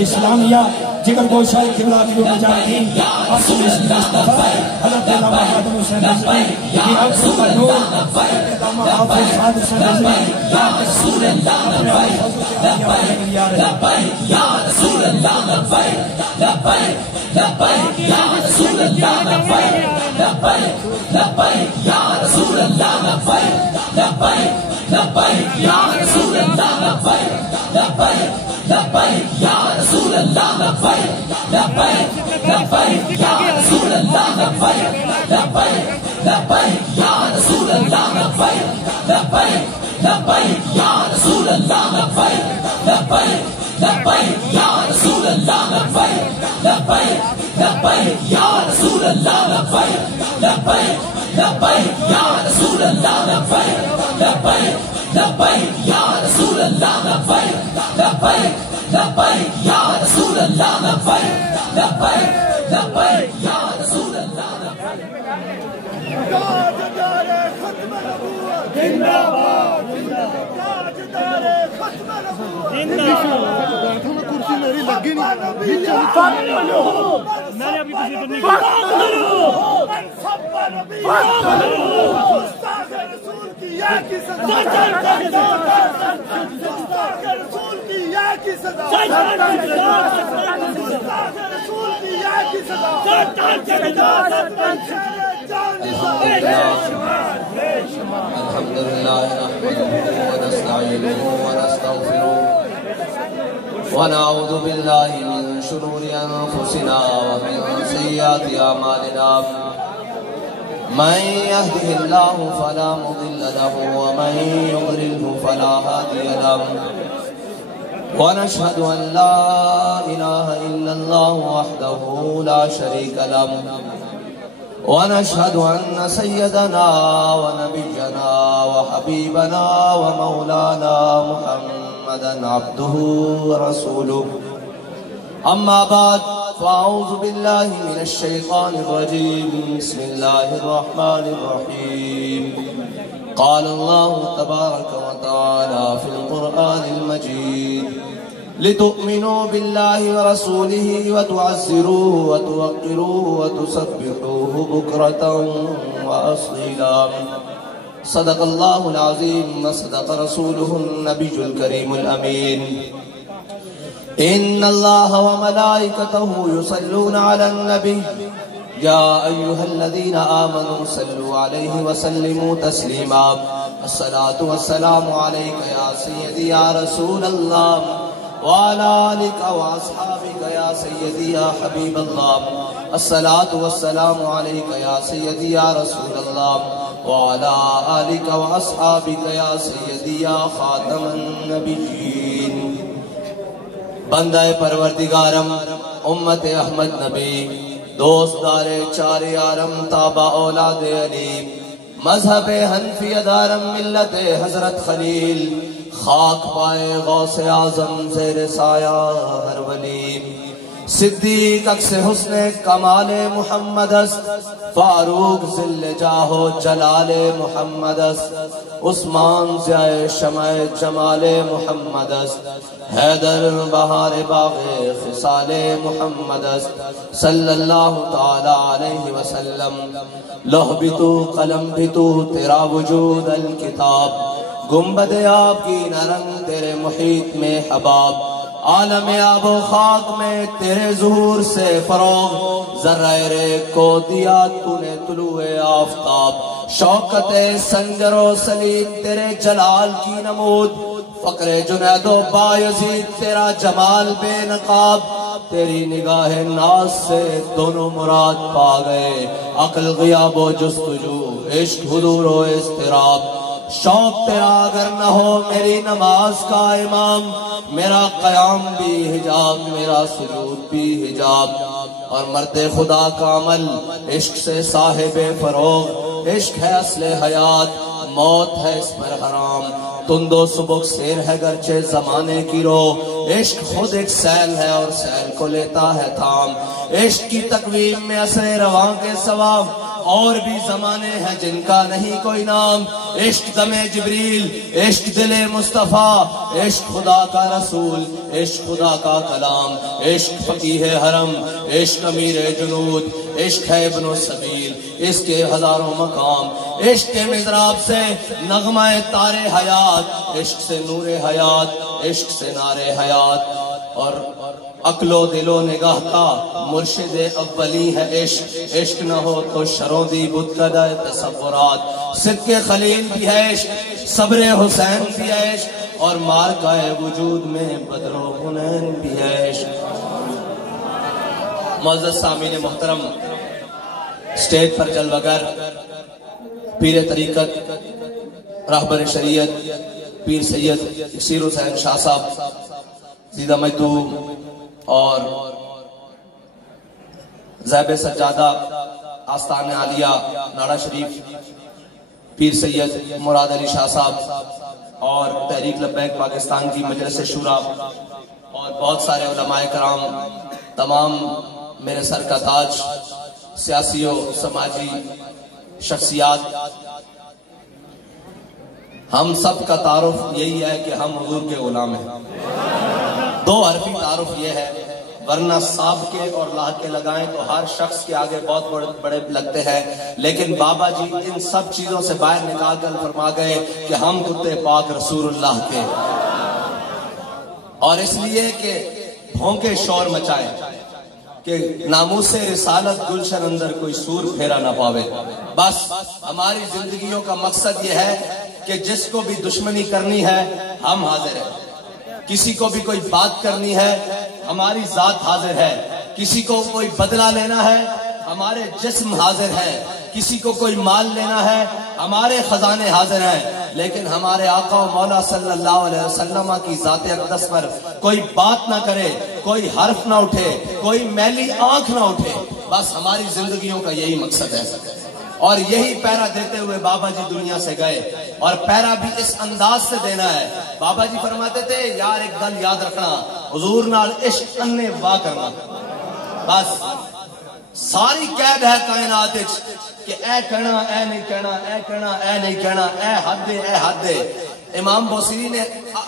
اسلامیہ جگر گوشہ قبلہ کی مجاہدین اصل اسم مصطفیٰ حضرت علامہ حاتم حسین رضوی یہ اکثر کا نور علامہ حافظ سعد حسین رضوی یا رسول اللہ لبیک لبیک یا رسول اللہ لبیک لبیک لبیک یا رسول اللہ لبیک لبیک لبیک یا رسول اللہ لبیک لبیک لبیک یا رسول اللہ لبیک لبیک لبیک یا رسول اللہ لبیک لبیک لبیک یا رسول اللہ لبیک لبیک لبیک یا رسول اللہ لبیک لبیک لبیک یا رسول اللہ لبیک لبیک لبیک یا رسول اللہ لبیک لبیک لبیک یا رسول اللہ لبیک لبیک لبیک یا رسول اللہ لبیک لبیک لبیک یا رسول اللہ لبیک لبیک لبیک یا رسول اللہ لبیک لبیک لبیک یا رسول اللہ تاجدار ختم نبوت زندہ باد تاجدار ختم نبوت زندہ باد تمہیں کرسی میری لگی نہیں میں نے ابھی کسی کو نہیں گستاخ رسول کی یا کی سزا گستاخ رسول کی یا کی سزا گستاخ رسول کی یا کی سزا الحمد لله نحمده ونستعينه ونستغفره ونعوذ بالله من شرور أنفسنا ومن سيئات أعمالنا من يهده الله فلا مضل له ومن يضلله فلا هادي له ونشهد أن لا إله إلا الله وحده لا شريك له ونشهد أن سيدنا ونبينا وحبيبنا ومولانا محمدا عبده ورسوله أما بعد فأعوذ بالله من الشيطان الرجيم بسم الله الرحمن الرحيم قال الله تبارك وتعالى في القرآن المجيد لتؤمنوا بالله ورسوله وتعزروه وتوقروه وتسبحوه بكرة وأصيلا صدق الله العظيم وصدق رسوله النبي الكريم الأمين إن الله وملائكته يصلون على النبي يا أيها الذين آمنوا صلوا عليه وسلموا تسليما الصلاة والسلام عليك يا سيدي يا رسول الله وعلى آلك وأصحابك يا سيدي يا حبيب الله الصلاة والسلام عليك يا سيدي يا رسول الله وعلى آلك وأصحابك يا سيدي يا خاتم النبيين بندہ پروردگارم امت احمد نبی دوست دار چار یارم تابع اولاد علی مذہب حنفی دارم ملت حضرت خلیل خاک پائے غوث اعظم زیر سایہ ہر ولی صدیق اکس حسن کمال محمد است فاروق ذل جاہ جلال محمد است عثمان ضیاء شمع جمال محمد است حیدر بہار باغ خصال محمد است صلی اللہ تعالی علیہ وسلم لوح بھی تو قلم بھی تو تیرا وجود الکتاب گنبد آپ کی نرنگ تیرے محیط میں حباب عالم آب و خاک میں تیرے ظہور سے فروغ ذرہ ریگ کو دیا تو نے طلوع آفتاب شوکت سنجر و سلیم تیرے جلال کی نمود فقر جنید و بایزید تیرا جمال بے نقاب تیری نگاہ ناز سے دونوں مراد پا گئے عقل غیاب و جستجو عشق حضور و اضطراب شوق تیرا اگر نہ ہو میری نماز کا امام میرا قیام بھی حجاب میرا سجود بھی حجاب اور مرد خدا کا عمل عشق سے صاحب فروغ عشق ہے اصل حیات موت ہے اس پر حرام تند و سبک سیر ہے گرچہ زمانے کی رو عشق خود ایک سیل ہے اور سیل کو لیتا ہے تھام عشق کی تقویم میں اثر رواں کے ثواب اور بھی زمانے ہیں جن کا نہیں کوئی نام. عشق دم جبریل، عشق دل مصطفیٰ، عشق خدا کا رسول، عشق خدا کا کلام، عشق فقیہ حرم، عشق امیر جنود، عشق ہے ابن السبیل، اس کے ہزاروں مقام. عشق کے مضراب سے نغمہ تار حیات، عشق سے نور حیات، عشق سے نار حیات. اور عقل و دل و نگاہ کا مرشد اولی ہے عشق. عشق نہ ہو تو شرودی بتکدہ تصورات. صدق خلیل بھی ہے عشق، صبر حسین بھی ہے عشق، اور مارکہ وجود میں بدر و حنین بھی ہے عشق. معزز سامعین محترم، سٹیج پر جلوہ گر پیر طریقت راہبر شریعت پیر سید اکسیر حسین شاہ صاحب زیدہ مجدوم اور زیب سجادہ آستان عالیہ ناڑا شریف پیر سید مراد علی شاہ صاحب اور تحریک لبیک پاکستان کی مجلس شورا اور بہت سارے علماء کرام، تمام میرے سر کا تاج سیاسی و سماجی شخصیات، ہم سب کا تعارف یہی ہے کہ ہم حضور کے غلام ہیں. دو حرفی تعارف یہ ہے، ورنہ صاحب کے اور لاہ کے لگائیں تو ہر شخص کے آگے بہت بڑے لگتے ہیں، لیکن بابا جی ان سب چیزوں سے باہر نکال کر فرما گئے کہ ہم کتے پاک رسول اللہ کے. اور اس لیے کہ بھونکے شور مچائے کہ ناموس رسالت گلشن اندر کوئی سور پھیرا نہ پاوے. بس ہماری زندگیوں کا مقصد یہ ہے کہ جس کو بھی دشمنی کرنی ہے ہم حاضر ہیں، کسی کو بھی کوئی بات کرنی ہے ہماری ذات حاضر ہے، کسی کو کوئی بدلہ لینا ہے ہمارے جسم حاضر ہے، کسی کو کوئی مال لینا ہے ہمارے خزانے حاضر ہیں، لیکن ہمارے آقا و مولا صلی اللہ علیہ وسلم کی ذات اقدس پر کوئی بات نہ کرے، کوئی حرف نہ اٹھے، کوئی میلی آنکھ نہ اٹھے. بس ہماری زندگیوں کا یہی مقصد ہے، اور یہی پیرا دیتے ہوئے بابا جی دنیا سے گئے، اور پیرا بھی اس انداز سے دینا ہے. بابا جی فرماتے تھے یار ایک گل یاد رکھنا، حضور نال عشق انے واہ کرنا. بس ساری قید ہے کائنات کہ اے کہنا اے نہیں کہنا، اے کہنا اے نہیں کہنا، اے حد دے اے حد دے. امام بوصیری نے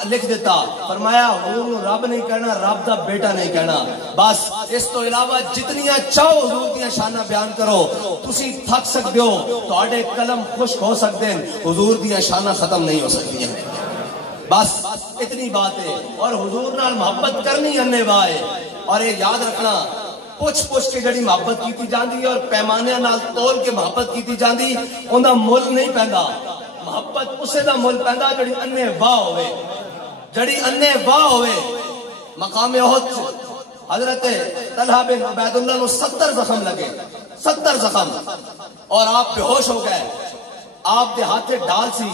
لکھ دیتا، فرمایا حضور رب نہیں کہنا، رب دا بیٹا نہیں کہنا. بس اس تو علاوہ جتنیاں چاہو حضور دیاں شانہ بیان کرو، تسی تھک سکتے ہو، تواڈے قلم خشک ہو سکتے ہیں، حضور دیاں شانہ ختم نہیں ہو سکتی ہیں. بس اتنی بات ہے. اور حضور نال محبت کرنی انے وائے. اور یہ یاد رکھنا، پوچھ پوچھ کے جڑی محبت کیتی جاندی اور پیمانے نال تول کے محبت کیتی جاندی، اوندا مل نہیں پیندا. محبت اسے دا مل پیندا جڑی انے واہ ہوئے، جڑی انے واہ ہوئے. مقام احد حضرت طلحہ بن عبید اللہ نو 70 زخم لگے، 70 زخم، اور آپ بے ہوش ہو گئے. آپ دے ہاتھے ڈال سی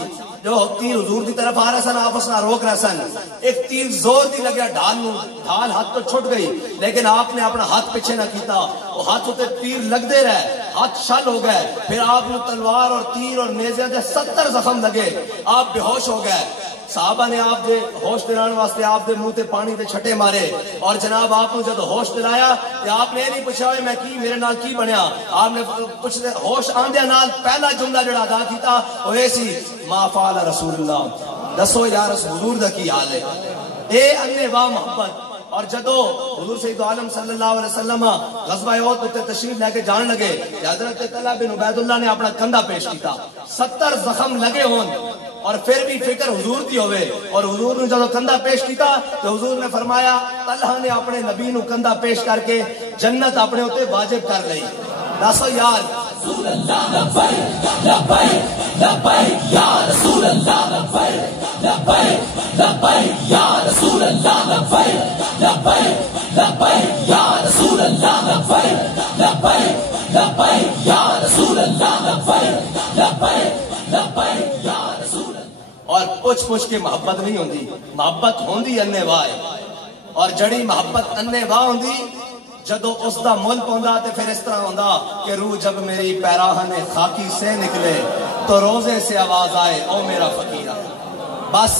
جو تیر حضور دی طرف آ رہا سن، آپ اس نہ روک رہے سن. ایک تیر زور دی لگیا ڈھال نو، ڈھال ہاتھ تو چھٹ گئی، لیکن آپ نے اپنا ہاتھ پیچھے نہ کیتا، وہ ہاتھ ہوتے تیر لگ دے رہے، ہاتھ شل ہو گئے. پھر آپ نے تلوار اور تیر اور نیزے دے 70 زخم لگے، آپ بے ہوش ہو گئے. صحابہ نے آپ دے ہوش دلانے واسطے آپ دے منہ تے پانی دے چھٹے مارے، اور جناب آپ نے جب ہوش دلایا کہ آپ نے نہیں پوچھا میں کی میرے نال کی بنیا، آپ نے کچھ ہوش آندے نال پہلا جملہ جڑا ادا کیتا وہ اے سی ما فعل رسول اللہ، دسو یا رسول حضور دا کی حال ہے. اے انے واہ محبت. اور جدو حضور سید عالم صلی اللہ علیہ وسلم غزوہ احد تے تشریف لے کے جان لگے، حضرت طلحہ بن عبید اللہ نے اپنا کندھا پیش کیتا، 70 زخم لگے ہون اور پھر بھی فکر حضور دی ہوئے. اور حضور نے جب کندھا پیش کیتا تو حضور نے فرمایا طلحہ نے اپنے نبی نو کندھا پیش کر کے جنت اپنے اوتے واجب کر لئی. دسو یار رسول اللہ لبیک لبیک لبیک یا رسول اللہ لبیک لبیک لبیک یا رسول اللہ لبیک لبیک لبیک یا رسول اللہ لبیک لبیک لبیک یا رسول اللہ لبیک لبیک لبیک یا رسول اللہ. اور پوچھ پوچھ کے محبت نہیں ہوندی، محبت ہوندی انے واہ. اور جڑی محبت انے واہ ہوندی جدو اس دا مل پوندا تے پھر اس طرح ہوندا کہ روح جب میری پیراہن خاکی سے نکلے تو روزے سے آواز آئے او میرا فقیر. بس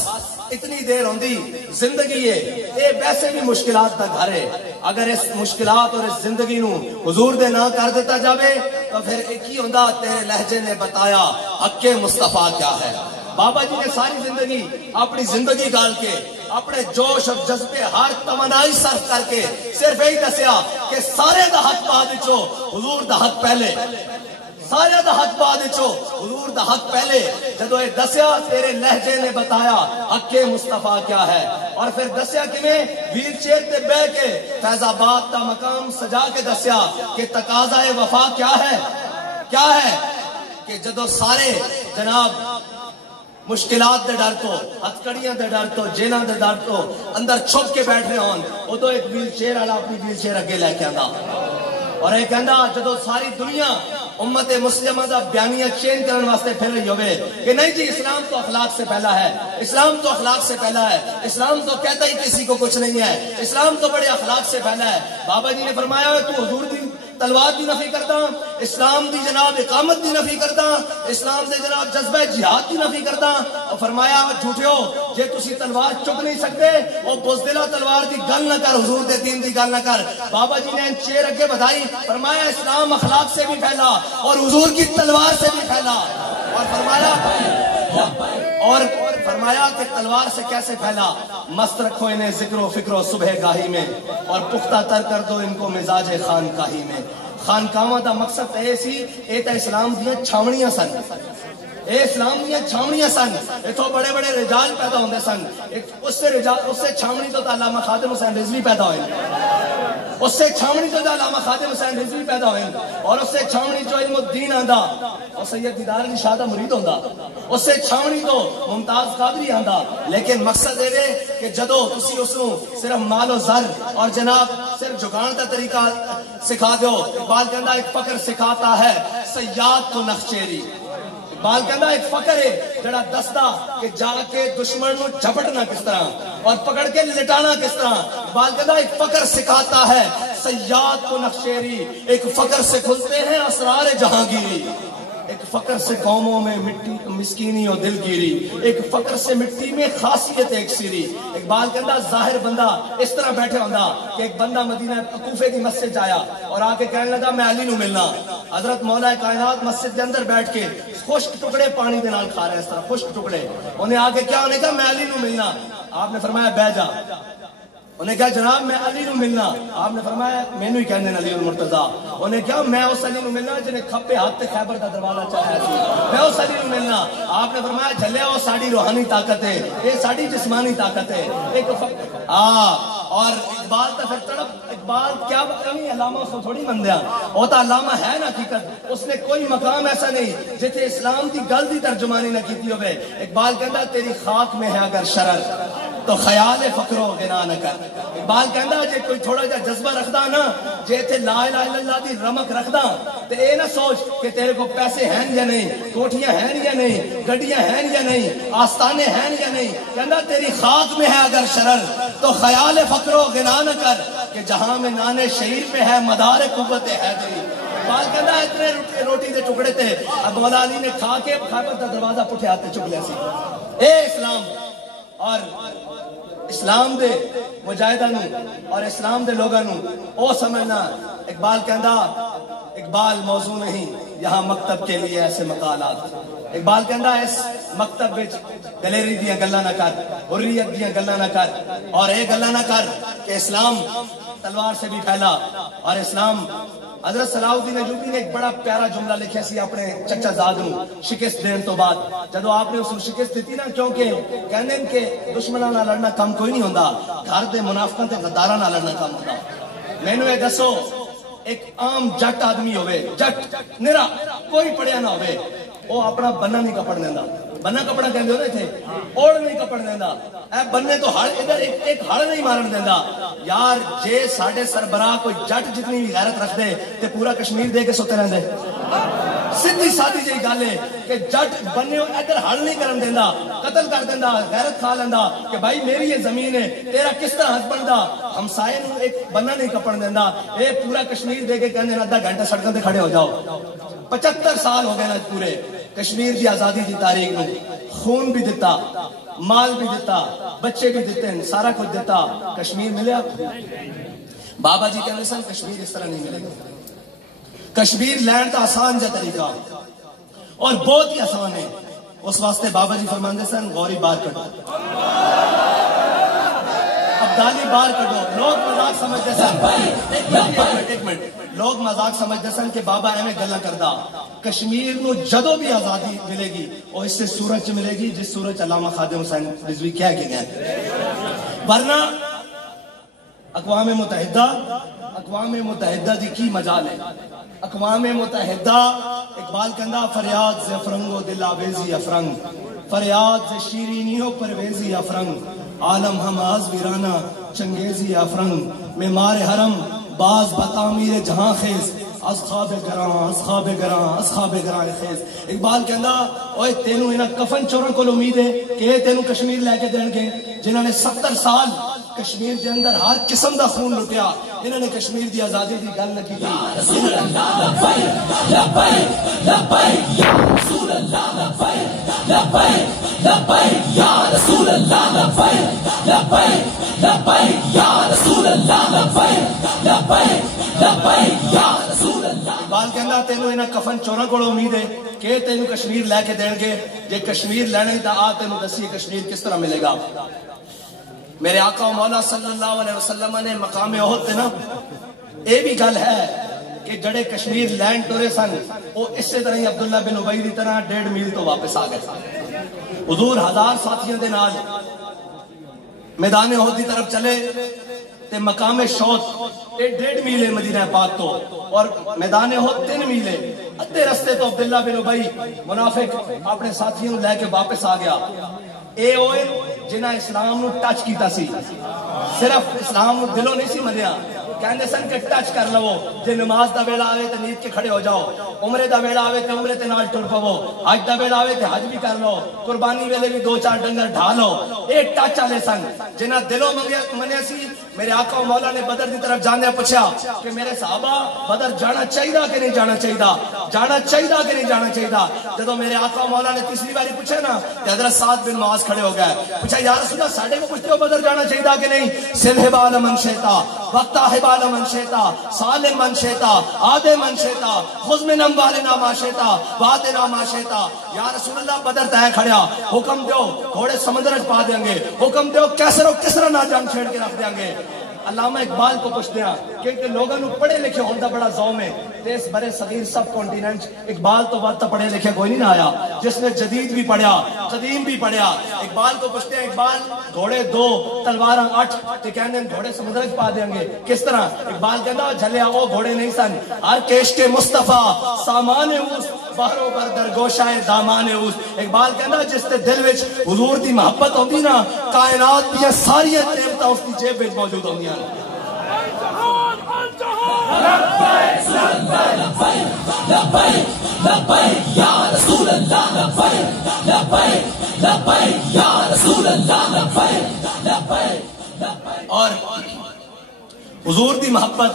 اتنی دیر ہوندی زندگی ہے اے ویسے بھی مشکلات دا گھر ہے اگر اس مشکلات اور اس زندگی نو حضور دے نہ کر دیتا جاوے تو پھر ایک ہی ہوندا تیرے لہجے نے بتایا حق مصطفیٰ کیا ہے بابا جی نے ساری زندگی اپنی زندگی گال کے اپنے جوش اور جذبے ہر توانائی صرف کر کے صرف یہی دسیا کہ سارے دا حق بعد وچوں حضور دا حق پہلے سارے دا حق بعد وچوں حضور دا حق پہلے جدو یہ دسیا تیرے لہجے نے بتایا حق مصطفیٰ کیا ہے اور پھر دسیا کیویں ویل چیئر تے بہ کے فیض آباد دا مقام سجا کے دسیا کہ تقاضا وفا کیا ہے کہ جدو سارے جناب مشکلات دے ڈر تو ہتکڑیاں دے ڈر تو جیلاں دے ڈر تو اندر چھپ کے بیٹھ رہے ہون ادو ایک ویل چیئر والا اپنی ویل چیئر اگے لے کے آندا اور یہ کہندا جدو ساری دنیا امت مسلمہ دا بیانیہ چینج کرنے واسطے پھر رہی ہوئے کہ نہیں جی اسلام تو اخلاق سے پہلا ہے اسلام تو اخلاق سے پہلا ہے اسلام تو کہتا ہی کسی کو کچھ نہیں ہے اسلام تو بڑے اخلاق سے پہلا ہے بابا جی نے فرمایا ہے تو حضور دی تلوار دی نفی کرتا اسلام دی جناب اقامت دی نفی کرتا اسلام دے جناب جذبہ جہاد دی نفی کرتا اور فرمایا جھوٹیو جے تسی تلوار چک نہیں سکتے اور بزدلہ تلوار دی گل نہ کر حضور دے دین دی گل نہ کر بابا جی نے چیر اگے بدھائی فرمایا اسلام اخلاق سے بھی پھیلا اور حضور کی تلوار سے بھی پھیلا اور فرمایا کہ تلوار سے کیسے پھیلا مست رکھو انہیں ذکر و فکر و صبح گاہی میں اور پختہ تر کر دو ان کو مزاج خانقاہی میں خانقاہاں دا مقصد اے سی اے تا اسلام دیاں چھاونیاں سن اے اسلام دیاں چھاونیاں سن اتھو بڑے بڑے رجال پیدا ہوندے سن اس سے چھاونی تو علامہ خادم حسین رضوی پیدا ہوئے اس سے چھاونی تو علامہ خادم حسین رضوی پیدا ہوئے اور اس سے چھاونی جو علم الدین آندا اور سید دیدار علی شاہ دا مرید ہوندا اس سے چھاونی تو ممتاز قادری آندا لیکن مقصد یہ ہے کہ جدو تسی اس نو صرف مال و زر اور جناب صرف جھکان دا طریقہ سکھا دو اقبال کہندا ایک فقر سکھاتا ہے سیاد کو نخچیری اقبال کہندا ایک فقر ہے جڑا دستا کہ جا کے دشمن نو جھپٹنا کس طرح اور پکڑ کے لٹانا کس طرح اقبال کہندا ایک فقر سکھاتا ہے سیاد کو نخچیری ایک فقر سے کھلتے ہیں اسرار جہانگیری ایک فقر سے قوموں میں مٹی مسکینی اور دلگیری ایک فقر سے مٹی میں خاصیت ایک سیری اقبال کہندا ظاہر بندہ اس طرح بیٹھے ہوندا کہ ایک بندہ مدینہ کوفے کی مسجد آیا اور آ کے کہنے لگا میں علی نو ملنا حضرت مولا کائنات مسجد کے اندر بیٹھ کے خشک ٹکڑے پانی دے نال کھا رہے اس طرح خشک ٹکڑے انہیں آ کے کیا انہیں کہا میں علی نو ملنا آپ نے فرمایا بہ جا انہیں کہا جناب میں علی نو ملنا آپ نے فرمایا میں نو ہی کہنے علی المرتضیٰ انہیں کہا میں اس علی نو ملنا جنہیں کھپے ہاتھ تے خیبر دا دروازہ چاہیا سی میں اس علی نو ملنا آپ نے فرمایا جھلیا وہ ساڑی روحانی طاقت ہے یہ ساڑی جسمانی طاقت ہے ایک اور اقبال تا پھر تڑپ اقبال کیا بکنی علامہ اس کو تھوڑی مندیا وہ تا علامہ ہے نا حقیقت اس نے کوئی مقام ایسا نہیں جیسے اسلام دی گل دی ترجمانی نہ کیتی ہوئے اقبال کہندا تیری خاک میں ہے اگر شرر تو خیال فکر و غنا نہ کر اقبال کہندا جے کوئی تھوڑا جا جذبہ رکھدا نا جے تے لا الہ الا اللہ دی رمق رکھدا تے اے نہ سوچ کہ تیرے کو پیسے ہیں یا نہیں کوٹھیاں ہیں یا نہیں گڈیاں ہیں یا نہیں آستانے ہیں یا نہیں کہندا تیری خاک میں ہے اگر شرر تو خیال فکر و غنا نہ کر کہ جہاں میں نانے شہیر پہ ہے مدار قوت حیدری اقبال کہندا اتنے روٹی دے ٹکڑے تے اب مولا علی نے کھا کے خیبر دا دروازہ پٹھے ہاتھ چک لیا سی اے اسلام اور اسلام دے مجاہدہ نو اور اسلام دے لوگاں نو او سمجھنا اقبال کہندا اقبال موضوع نہیں یہاں مکتب کے لیے ایسے مقالات اقبال کہندا اس مکتب وچ دلیری دیاں گلاں نہ کر حریت دیاں گلاں نہ کر اور اے گلاں نہ کر کہ اسلام تلوار سے بھی پھیلا اور اسلام حضرت صلاح الدین ایوبی نے ایک بڑا پیارا جملہ لکھا سی اپنے چچا زاد نو شکست دین تو بعد جدو آپ نے اس کو شکست دیتی نا کیونکہ کہنے کہ دشمناں نال لڑنا کم کوئی نہیں ہوندا گھر دے منافقاں تے غداراں نال لڑنا کم ہوندا مینوں اے دسو ایک عام جٹ آدمی ہوئے جٹ نرا کوئی پڑھیا نہ ہوئے وہ اپنا بننا نہیں کپڑ دیندا بننا کپڑا کہندے ہوندے تھے اوڑ نہیں کپڑ دیندا اے بننے تو ہڑ ادھر ایک ہڑ نہیں مارن دیندا یار جے ساڈے سربراہ کوئی جٹ جتنی بھی غیرت رکھ دے تے پورا کشمیر دے کے سوتے رہندے سیدھی سادی جی گل ہے کہ جٹ بننے ادھر ہڑ نہیں کرن دیندا قتل کر دیندا غیرت کھا لیندا کہ بھائی میری یہ زمین ہے تیرا کس طرح حق بندا ہمسائے نو ایک بننا نہیں کپڑ دیندا اے پورا کشمیر دے کے کہندے آدھا گھنٹہ سڑکاں تے کھڑے ہو جاؤ 75 سال ہو گئے نا پورے کشمیر دی آزادی دی تاریخ نو خون بھی دیتا، مال بھی دیتا، بچے بھی دیتے ہیں، سارا کچھ دیتا، کشمیر ملے آپ؟ بابا جی کہنے سن کشمیر اس طرح نہیں ملے گا، کشمیر لینڈ کا آسان جا طریقہ اور بہت ہی آسان ہے، اس واسطے بابا جی فرماندے سن غوری بار کٹو، ابدالی بار کٹو۔ لوگ مذاق سمجھتے سن، ایک منٹ، لوگ مذاق سمجھتے سن کہ بابا ایویں گلا کردا، کشمیر نو جدو بھی آزادی ملے گی اور اس سے سورج ملے گی جس سورج علامہ خادم حسین رضوی کہہ کے گئے، ورنہ اقوام متحدہ دی کی مجال ہے؟ اقوام متحدہ اقبال کہندا فریاد سے افرنگو دل آویزی افرنگ، فریاد سے شیرینیوں پرویزی افرنگ، عالم ہم آز ویرانہ چنگیزی افرنگ، معمار حرم باز بتامیر جہاں خیز، اصحاب گراں خیز۔ اقبال کہندا اوے تینوں انہاں کفن چوراں کول امید ہے کہ تینوں کشمیر لے کے دین گے جنہاں نے 70 سال کشمیر دے اندر ہر قسم دا خون لٹیا، انہوں نے کشمیر دی آزادی دی گل نہ کی تھی۔ اقبال کہندا تینوں انہاں کفن چوراں کول امید ہے کہ تینوں کشمیر لے کے دین گے، جے کشمیر لینے تا آ تینوں دسی کشمیر کس طرح ملے گا۔ میرے آقا و مولا صلی اللہ علیہ وسلم نے مقام احد تے نا اے بھی گل ہے کہ جڑے کشمیر لینڈ ٹورے سن وہ اسی طرح ہی عبداللہ بن ابی دی طرح 1.5 میل تو واپس آ گئے۔ حضور 1000 ساتھیوں دے نال میدان احد دی طرف چلے تے مقام شوط 1.5 میل ہے مدینہ پاک تو اور میدان احد 3 میل ہے۔ ادھے رستے تو عبداللہ بن ابی منافق اپنے ساتھیوں لے کے واپس آ گیا۔ اے ہوئے جنہاں اسلام نو ٹچ کیتا سی، صرف اسلام نو دلوں نہیں سی منیا، کہندے سن کہ ٹچ کر لو، جے نماز دا ویلا آوے تے نیت کے کھڑے ہو جاؤ، عمرے دا ویلا آوے تے عمرے تے نال ٹر پو، حج دا ویلا آوے تے حج بھی کر لو، قربانی ویلے بھی 2-4 ڈنگر ڈھا لو۔ اے ٹچ والے سن جنہاں دلوں منیا سی۔ میرے آقا و مولا نے بدر دی طرف جاندے پوچھا کہ میرے صحابہ بدر جانا چاہیے کہ نہیں جانا چاہیے، جانا چاہیے کہ نہیں جانا چاہیے۔ جدو میرے آقا و مولا نے تیسری باری پوچھا نا کہ حضرت سعد بن معاذ کھڑے ہو گئے، پوچھا یا رسول اللہ ساڈے کو پوچھتے ہو بدر جانا چاہیے کہ نہیں؟ سل حبال من شیتا وقتا حبال من شیتا سالم من شیتا آدے من شیتا خذ من اموالنا ما شیتا واتنا ما شیتا۔ یا رسول اللہ بدر تے کھڑیا، حکم دیو گھوڑے سمندر وچ پا دیں گے، حکم دیو کیسر و کسرا نہ جان چھیڑ کے رکھ دیں گے۔ علامہ اقبال کو پوچھتے ہیں کہ لوگوں نے پڑھے لکھے ہونے دا بڑا زوم ہے، اس برے صغیر سب کانٹیننٹ اقبال تو بات تو پڑھے لکھے کوئی نہیں نہ آیا جس نے جدید بھی پڑھیا قدیم بھی پڑھیا۔ اقبال کو پوچھتے ہیں اقبال گھوڑے 2 تلواراں 8 تے کہندے گھوڑے سمندر وچ پا دیں گے کس طرح؟ اقبال کہندا جھلیا او گھوڑے نہیں سن، ہر کیش کے مصطفیٰ سامان اس بہرو بر درگوشائے دامان اس۔ اقبال کہندا جس تے دل وچ حضور دی محبت ہوندی نا کائنات دی ساری نعمتاں اس دی جیب وچ موجود ہوندیاں۔ اور حضور دی محبت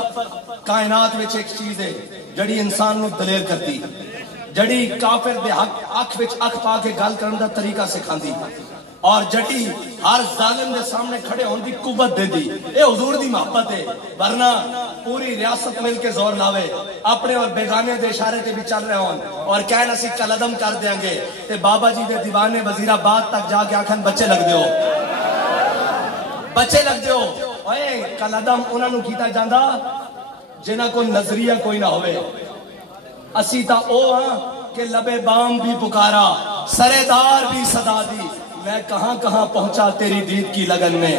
کائنات وچ ایک چیز ہے جڑی انسان نو دلیر کرتی، جڑی کافر دے حق اکھ وچ اکھ پا کے گل کرن دا طریقہ سکھاندی اور جڑی ہر ظالم دے سامنے کھڑے ہون دی قوت دیندی۔ اے حضور دی محبت ہے، ورنہ پوری ریاست مل کے زور لاوے اپنے اور بیگانے دے اشارے تے بھی چل رہے ہون اور کہن اسی کلعدم کر دیں گے تے بابا جی دے دیوانے وزیرآباد تک جا کے آکھن بچے لگ دیو، بچے لگ دیو۔ اوے کلعدم انہاں نو کیتا جاندا جنہاں کو نظریہ کوئی نہ ہوئے، اسی تا او ہاں کہ لبے بام بھی پکارا سرے دار بھی صدا دی، میں کہاں کہاں پہنچا تیری دید کی لگن میں۔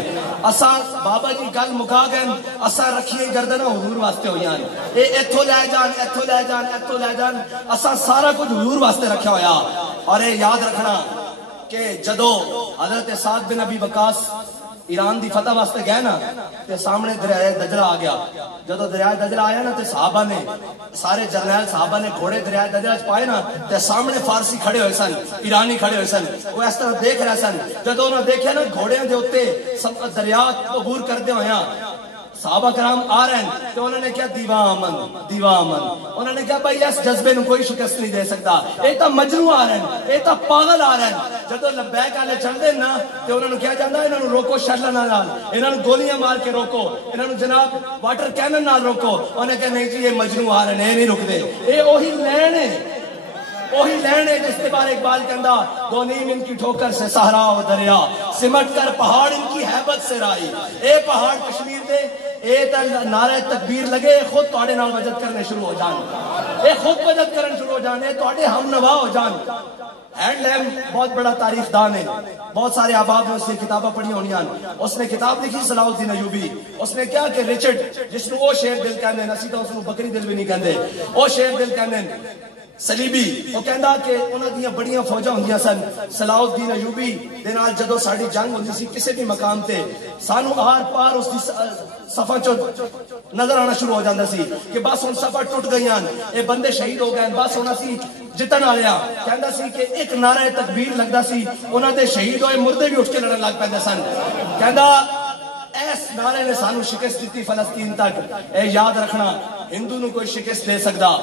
اسا بابا جی گل مکا گئے، اسا رکھیے گردنہ حضور واسطے ہویاں، اے ایتھو لے جان ایتھو لے جان ایتھو لے جان، اسا سارا کچھ حضور واسطے رکھا ہویا۔ اور اے یاد رکھنا کہ جدو حضرت سعد بن ابی وقاص ایران دی فتح واسطے گئے نا تے سامنے دریائے دجلہ آ گیا، جدو دریائے دجلہ آیا نا تے صحابہ نے سارے جرنیل صحابہ نے گھوڑے دریائے دجلہ پائے نا تے سامنے فارسی کھڑے ہوئے سن، ایرانی کھڑے ہوئے سن، وہ اس طرح دیکھ رہے سن۔ جدو انہوں نے دیکھا نا گھوڑے دے اوتے سب دریا عبور کردے ہویا صحابہ کرام آ رہے ہیں تو انہوں نے کیا دیواں امن انہوں نے کہا بھائی اس جذبے نو کوئی شکست نہیں دے سکتا، اے تا مجنو آ رہے ہیں، اے تا پاگل آ رہے ہیں. جدو لبیک والے چل دے نا تو انہوں نے کیا جاندہ انہوں نے روکو شرلنا نال، انہوں نے گولیاں مار کے روکو، انہوں نے جناب واٹر کینن نال روکو. انہوں نے کہا نہیں جی یہ مجنو آ رہے ہیں، یہ نہیں رک دے. اے وہی لین ہے جس کے بارے اقبال کہندا دو نیم ان کی ٹھوکر سے صحرا و دریا، سمٹ کر پہاڑ ان کی ہیبت سے رائی. اے پہاڑ کشمیر دے اے تا نعرہ تکبیر لگے خود توڑے نال وجد کرنے شروع ہو جان، اے خود وجد کرنے شروع ہو جان، اے توڑے ہم نوا ہو جان. ہینڈ لیم بہت بڑا تاریخ دان ہے، بہت سارے آباد میں اس نے کتابیں پڑھی ہونی آن. اس نے کتاب لکھی صلاح الدین ایوبی. اس نے کیا کہ رچرڈ جس نے وہ شیر دل کہندے اسی تو اس نے بکری دل بھی نہیں کہندے، وہ شیر دل کہندے سلیبی. وہ کہندا کہ انہاں دیاں بڑیاں فوجاں ہوندیاں سن. صلاح الدین ایوبی دے نال جدو ساڈی جنگ ہوندی سی کسی بھی مقام تے سانو آر پار اس دی صفاں چوں نظر آنا شروع ہو جاندا سی کہ بس ہن صفاں ٹوٹ گئیاں، اے بندے شہید ہو گئے، بس ہن اسی جتن آیا. کہندا سی کہ ایک نعرہ تکبیر لگدا سی انہاں دے شہید ہوئے مردے بھی اٹھ کے لڑن لگ پیندے سن. کہندا ایس نعرے نے سانو شکست دیتی فلسطین تک. اے یاد رکھنا ہندو نو کوئی شکست دے سکدا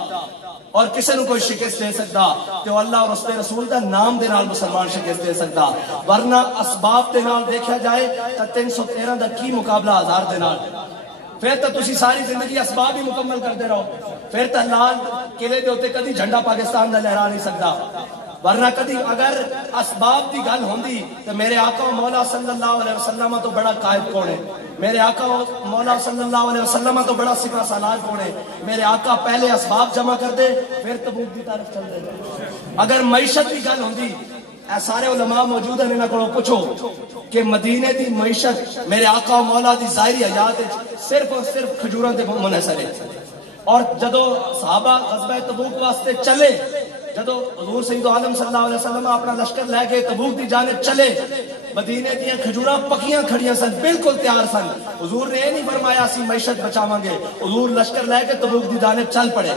اور کسی نو کوئی شکست دے سکتا تو اللہ اور اس رسول دا نام دے نال مسلمان شکست دے سکتا، ورنہ اسباب دے نال دیکھا جائے تا 313 دا کی مقابلہ 1000 دے نال. پھر تو تسی ساری زندگی اسباب ہی مکمل کرتے رہو، پھر تو لال قلعے دے ہوتے کدی جھنڈا پاکستان دا لہرا نہیں سکتا. ورنہ کدی اگر اسباب دی گل ہوندی تو میرے آقا و مولا صلی اللہ علیہ وسلم تو بڑا قائد کون ہے، میرے آقا و مولا صلی اللہ علیہ وسلم تو بڑا سپاہ سالار کون ہے. میرے آقا پہلے اسباب جمع کر دے پھر تبوک دی طرف چل دے. اگر معیشت دی گل ہوندی اے سارے علماء موجود ہیں انہاں کو پوچھو کہ مدینے دی معیشت میرے آقا و مولا دی ظاہری حیات صرف اور صرف کھجوراں تے منحصر ہے. اور جدو صحابہ غزوہ تبوک واسطے چلے، جدو حضور سید عالم صلی اللہ علیہ وسلم اپنا لشکر لے کے تبوک دی جانب چلے، مدینے دیاں کھجوراں پکیاں کھڑیاں سن، بالکل تیار سن. حضور نے یہ نہیں فرمایا اسی معیشت بچاواں گے، حضور لشکر لے کے تبوک دی جانب چل پڑے.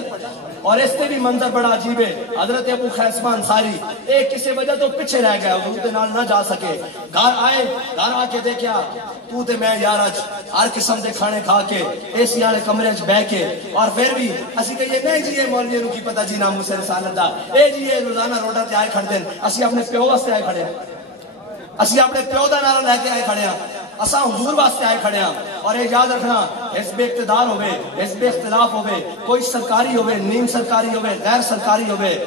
اور اس سے بھی منظر بڑا عجیب ہے. حضرت ابو خیثمہ انصاری ایک کسی وجہ تو پیچھے رہ گیا، حضور دے نال نہ جا سکے. گھر آ کے دیکھیا تو تے میں یار اج ہر قسم دے کھانے کھا کے اے سی والے کمرے وچ بیٹھ کے، اور پھر بھی اسی کہیے نہیں جی یہ مولوی نو کی پتہ جی ناموس رسالت دا، اے جی یہ روزانہ روڈاں تے آئے کھڑدے ہیں، اسی اپنے پیو واسطے آئے کھڑے ہیں، اسی اپنے پیو دا نعرہ لے کے آئے کھڑے ہیں، اساں حضور واسطے آئے کھڑے ہیں. اور یہ یاد رکھنا حزب اقتدار ہوئے، حزب اختلاف ہوئے، کوئی سرکاری ہوئے، نیم سرکاری ہوئے، غیر سرکاری ہوئے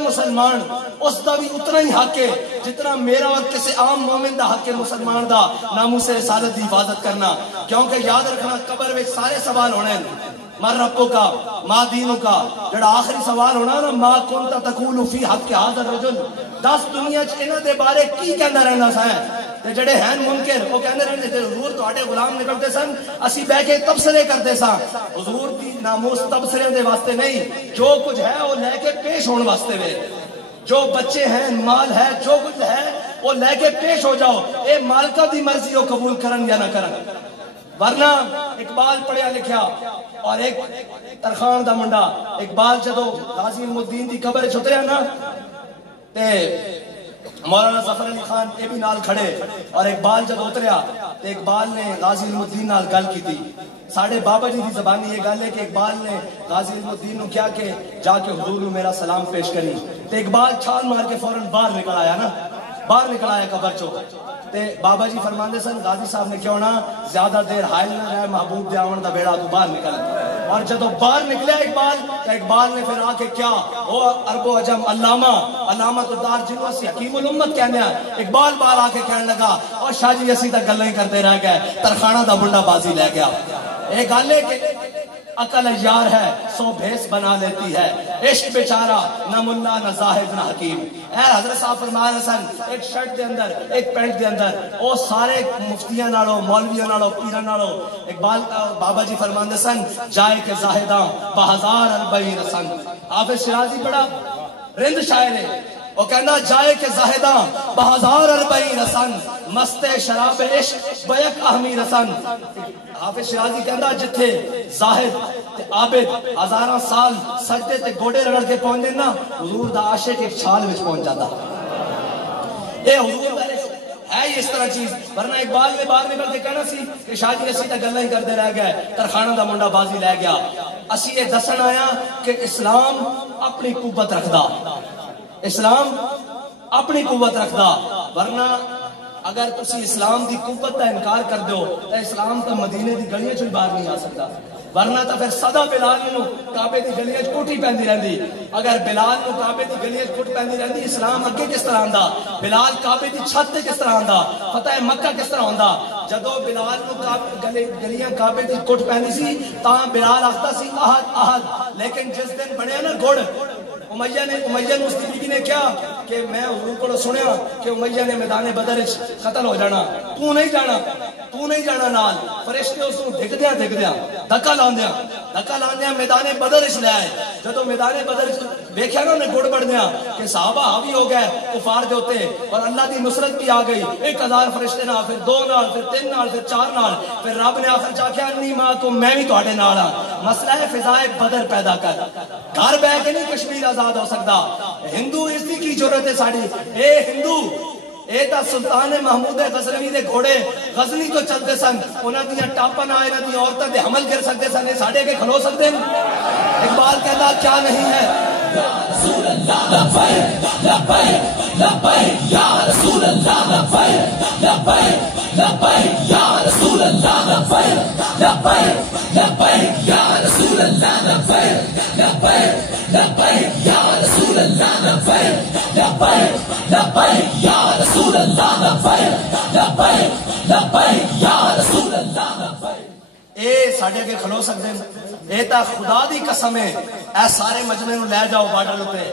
مسلمان اس دا بھی اتنا ہی حق ہے جتنا میرا اور کسی عام مومن دا حق ہے مسلمان دا ناموس رسالت دی حفاظت کرنا. کیونکہ یاد رکھنا قبر میں سارے سوال ہونے ہیں، مر ربو کا، ما دینو کا، جڑا آخری سوال ہونا نا ما کنتا تقول فی حق هذا الرجل، 10 دنیا چ انہاں دے بارے کی کہندا رہنا سا تے جڑے ہیں منکر وہ کہندے رہندے تے حضور تواڈے غلام نکلتے سن اسی بیٹھ کے تبصرے کرتے سا. حضور دی ناموس تبصرے دے واسطے نہیں، جو کچھ ہے وہ لے کے پیش ہون واسطے وے. جو بچے ہیں، مال ہے، جو کچھ ہے وہ لے کے پیش ہو جاؤ، اے مالکہ دی مرضی ہو قبول کرن یا نہ کرن. ورنہ اقبال پڑھیا لکھیا اور ایک ترخان دا منڈا اقبال جدو غازی الدین دی قبر چھتریا نا تے مولانا ظفر علی خان یہ بھی نال کھڑے، اور اقبال جب اتریا تو اقبال نے غازی الدین نال گل کی تھی. ساڑھے بابا جی دی زبانی یہ گل ہے کہ اقبال نے غازی الدین نو کیا کہ جا کے حضور نو میرا سلام پیش کری. تو اقبال چھال مار کے فوراً باہر نکل آیا نا، باہر نکل آیا قبر چو. تے بابا جی فرماندے سن غازی صاحب نے کیا ہونا زیادہ دیر حائل نہ رہے، محبوب دے آون دا بیڑا تو باہر نکل. اور جدو باہر نکلیا اقبال تو اقبال نے پھر آ کے کیا وہ عرب و عجم علامہ تو دار جنہوں اسی حکیم الامت کہنے ہیں، اقبال باہر آ کے کہنے لگا اور شاہ جی اسی تک گلیں کرتے رہ گئے، ترخانہ دا بنڈا بازی لے گیا. ایک گل ہے کہ عقل یار ہے 100 بھیس بنا لیتی ہے، عشق بیچارہ نہ ملا نہ زاہد نہ حکیم. حضرت صاحب فرما رہے سن ایک شرٹ دے اندر ایک پینٹ دے اندر وہ سارے مفتیاں نالو مولویاں نالو پیراں نالو اقبال بابا جی فرماندے سن جائے کہ زاہداں بہزار البئی رسن. حافظ شیرازی بڑا رند شاعر ہے، وہ کہنا جائے کہ زاہداں بہزار البئی رسن مست شراب عشق بیک اہمی رسن. حافظ شیرازی کہنا جتھے زاہد تے عابد ہزاراں سال سجدے تے گوڑے رگڑ کے پہنچ دینا حضور دا عاشق ایک چھال وچ پہنچ جاتا. اے حضور دا ہے اس طرح چیز، ورنہ اقبال نے باہر نکل کے کہنا سی کہ شاہ جی اسی تک گلاں ہی کرتے رہ گئے، ترخانہ دا منڈا بازی لے گیا. اسی یہ دسن آیا کہ اسلام اپنی قوت رکھدا، اسلام اپنی قوت رکھدا. ورنہ اگر تسی اسلام دی قوت کا انکار کر دو تو اسلام تو مدینے دی گلیاں چ باہر نہیں آ سکتا. ورنہ تو پھر سدا بلال نو کعبے دی گلیاں کوٹی پیندی رہندی. اگر بلال نو کعبے دی گلیاں کوٹ پیندی رہندی، اسلام اگے کس طرح آندا؟ بلال کعبے دی چھت تے کس طرح آندا؟ فتح مکہ کس طرح ہوندا؟ جدو بلال نو گلیاں کعبے دی کوٹ پیندی سی تاں بلال آخدا سی احد احد. لیکن جس دن بنیا نا گڑ، امیہ نے اس کی بیوی نے کیا کہ میں حضور کو سنیا کہ امیہ نے میدان بدر قتل ہو جانا، تو نہیں جانا نال. فرشتے اس کو دھکدیاں دھکا لاندیاں میدان بدر لے آئے. جدو میدان بدر دیکھا نا انہیں گڑ بڑھ دیا کہ صحابہ حاوی ہو گئے کفار دے ہوتے، اور اللہ دی نصرت بھی آ گئی. 1000 فرشتے نال، پھر 2 نال، پھر 3 نال، پھر 4 نال، پھر رب نے آخر جا کے انی معکم، میں بھی تہاڈے نال ہاں. مسئلہ ہے فضائے بدر پیدا کر. گھر بیٹھ کے نہیں کشمیر آزاد ہو سکتا. ہندو اس کی ضرورت ہے ساڑی. اے ہندو، اے تا سلطان محمود غزنوی دے گھوڑے غزنی تو چلتے سن، انہاں دیاں ٹاپاں نہ انہاں دی عورتاں دے حمل کر سکتے سن، اے ساڈے کے کھلو سکتے ہیں؟ اقبال کہتا کیا نہیں ہے؟ یا رسول اللہ لبیک لبیک لبیک یا رسول اللہ لبیک لبیک لبیک یا رسول اللہ لبیک لبیک لبیک یا رسول اللہ لبیک لبیک لبیک یا رسول اللہ لبیک لبیک لبیک یا رسول اللہ لبیک لبیک لبیک یا رسول اللہ لبیک. اے ساڈے کے کھلو سکتے ہیں؟ اے تا خدا دی قسم ہے. اے سارے مجمع نو لے جاؤ بارڈر ہوتے،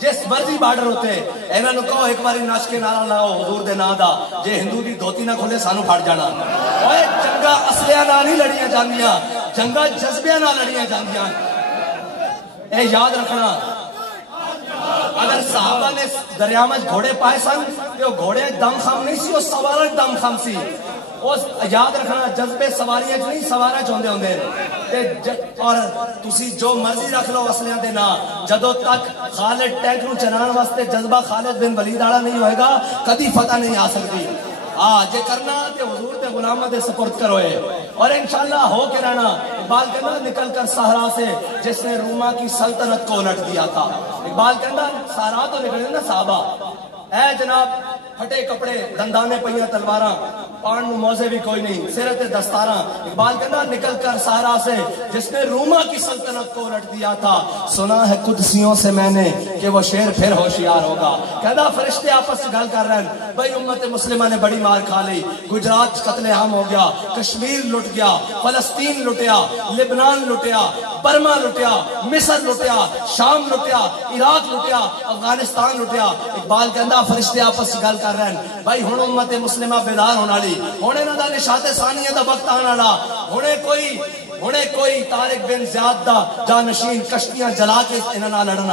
جس مرضی بارڈر ہوتے، انہاں نو کہو ایک باری نچ کے نعرہ لاؤ حضور دے نام دا، جے ہندو دی دھوتی نہ کھلے سانو پھڑ جانا. اوے جنگا اسلحے نال نہیں لڑیاں جاندیاں، جنگا جذبے نال لڑیاں جاندیاں. اے یاد رکھنا. اگر صحابہ نے دریا میں گھوڑے پائے سن تو گھوڑے دم خم نہیں سی، وہ سوارا دم خم سی. یاد رکھنا جذبے سواریاں نہیں سوارا چاہتے ہوں. اور تسی جو مرضی رکھ لو اسلیاں دے نا، جدو تک خالد ٹینک نو چلان واسطے جذبہ خالد بن ولید والا نہیں ہوئے گا کدی فتح نہیں آ سکتی. جے کرنا تے حضور تے غلامہ دے سپرد کروئے اور انشاءاللہ ہو کے رہنا. اقبال کہنا نکل کر صحرا سے جس نے روما کی سلطنت کو الٹ دیا تھا. اقبال کہنا صحرا تو نکلے نا صحابہ، اے جناب پھٹے کپڑے، دندانے پہیاں تلواراں، پان نو موزے بھی کوئی نہیں، سرت دستاراں. اقبال کہنا نکل کر صحرا سے جس نے روما کی سلطنت کو الٹ دیا تھا، سنا ہے قدسیوں سے میں نے کہ وہ شیر پھر ہوشیار ہوگا. کہنا فرشتے آپس سے گل کر رہے ہیں بھائی امت مسلمہ نے بڑی مار کھا لی، گجرات قتل عام ہو گیا، کشمیر لٹ گیا، فلسطین لٹیا، لبنان لٹیا، برما لٹیا، مصر لٹیا، شام لٹیا، عراق لٹیا، افغانستان لٹیا. اقبال کہنا فرشتے آپس سے گل کر رہے ہیں بھائی ہن امت مسلمہ بیدار ہونے والی، ہن انہاں دا نشاط ثانیہ دا وقت آنے والا. ہنے کوئی طارق بن زیاد دا جانشین کشتیاں جلا کے انہاں نال لڑن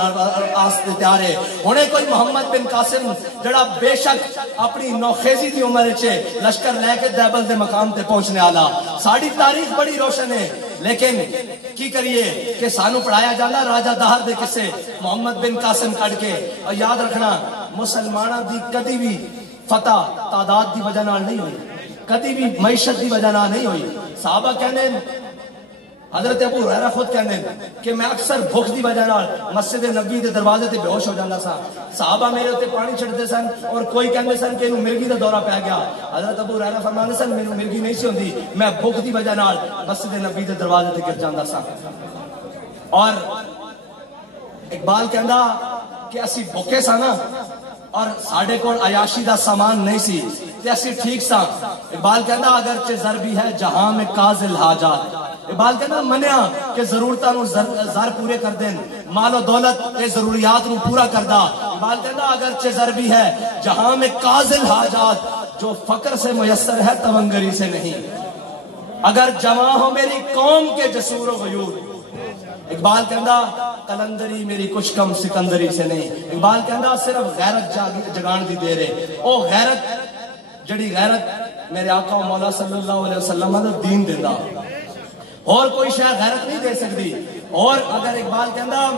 واسطے تیار ہے. ہنے کوئی محمد بن قاسم جڑا بے شک اپنی نوخیزی دی عمر وچ لشکر لے کے دیبل دے مقام تے پہنچنے والا. ساری تاریخ بڑی روشن ہے، لیکن کی کریے کہ سانو پڑھایا جانا راجہ دہر دے قصے محمد بن قاسم کٹ کے. اور یاد رکھنا مسلمانہ دی کدی بھی فتح تعداد دی وجہ نال نہیں ہوئی، کدی بھی معیشت دی وجہ نال نہیں ہوئی. صحابہ کہنے، حضرت ابو ہریرہ خود کہنے کہ میں اکثر بھوک دی وجہ نال مسجد نبوی دے دروازے تے بے ہوش ہو جاتا سا. صحابہ میرے تے پانی چھڑتے سن اور کوئی کہندے سن کہ انہوں مرگی دا دورہ پہ گیا. حضرت ابو ہریرہ فرماندے سن مینوں مرگی نہیں سی ہوندی، میں بھوک دی وجہ نال مسجد نبوی دے دروازے تے گر جاندا سا. اور اقبال کہندا کہ اسی بھوکے سا نا اور ساڑھے کول عیاشی دا سامان نہیں سی تے اسی ٹھیک سا. اقبال کہندا اگرچہ زر بھی ہے جہاں میں کاذل حاجات. اقبال کہندا منیا کہ ضرورتاں نو زر پورے کر دین، مال و دولت کے ضروریات نو پورا کردا. اقبال کہندا اگرچہ زر بھی ہے جہاں میں کاذل حاجات، جو فقر سے میسر ہے تونگری سے نہیں. اگر جواں ہو میری قوم کے جسور و غیور. اقبال کہندا کلندری میری کچھ کم سکندری سے نہیں. اقبال کہندا صرف غیرت جگان دی دیر ہے. او غیرت جڑی غیرت میرے آقا و مولا صلی اللہ علیہ وسلم دا دین دیندا، اور کوئی شاید غیرت نہیں دے سکتی. اور اگر اقبال کہندا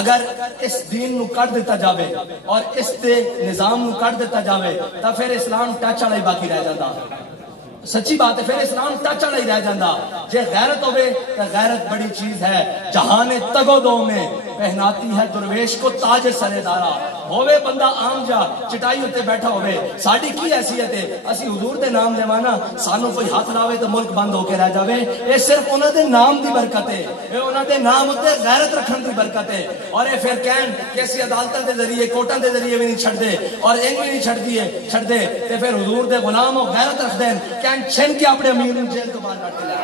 اگر اس دین نو کٹ دیتا جاوے اور اس دے نظام نو کٹ دیتا جاوے تا پھر اسلام ٹچ والا ہی باقی رہ جاتا. سچی بات ہے, پھر اسلام ٹچ والا ہی رہ جاتا. جے غیرت ہوئے تو غیرت بڑی چیز ہے. جہان تگو دو میں پہناتی ہے درویش کو تاج سرے دارا. ہوئے بندہ عام جا چٹائی ہوتے بیٹھا ہوئے, ساڑی کی حیثیت ہے اسی حضور دے نام لیوانا, سانو کوئی ہاتھ لاوے تو ملک بند ہو کے رہ جاوے. یہ صرف انہوں دے نام دی برکت ہے, یہ انہوں دے نام ہوتے غیرت رکھن دی برکت ہے. اور یہ پھر کہن کہ اسی عدالتوں دے ذریعے کوٹاں دے ذریعے بھی نہیں چھڑ دے اور انگ بھی نہیں چھڑ دے تے پھر حضور دے غلام و غیرت رکھ دین کہن چھن کے اپنے امیر ان جیل تو باہر کٹ کے لائے.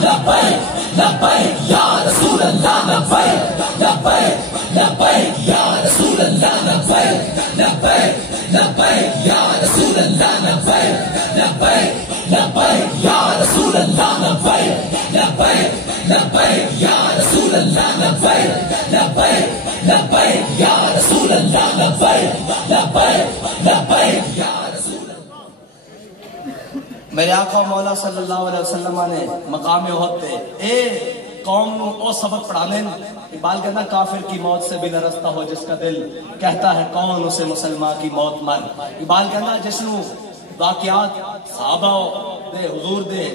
لبیک لبیک یا رسول اللہ, لبیک لبیک لبیک یا رسول اللہ, لبیک لبیک لبیک یا رسول اللہ, لبیک لبیک لبیک یا رسول اللہ, لبیک لبیک لبیک یا رسول اللہ, لبیک لبیک لبیک یا رسول اللہ, لبیک لبیک لبیک یا رسول اللہ. میرے آقا مولا صلی اللہ علیہ وسلم نے مقام احد پہ اے قوم نو او سبق پڑھانے. اقبال کہتا کافر کی موت سے بھی نرستا ہو جس کا دل, کہتا ہے کون اسے مسلمان کی موت مر. اقبال کہتا جس نو واقعات صحابہ دے حضور دے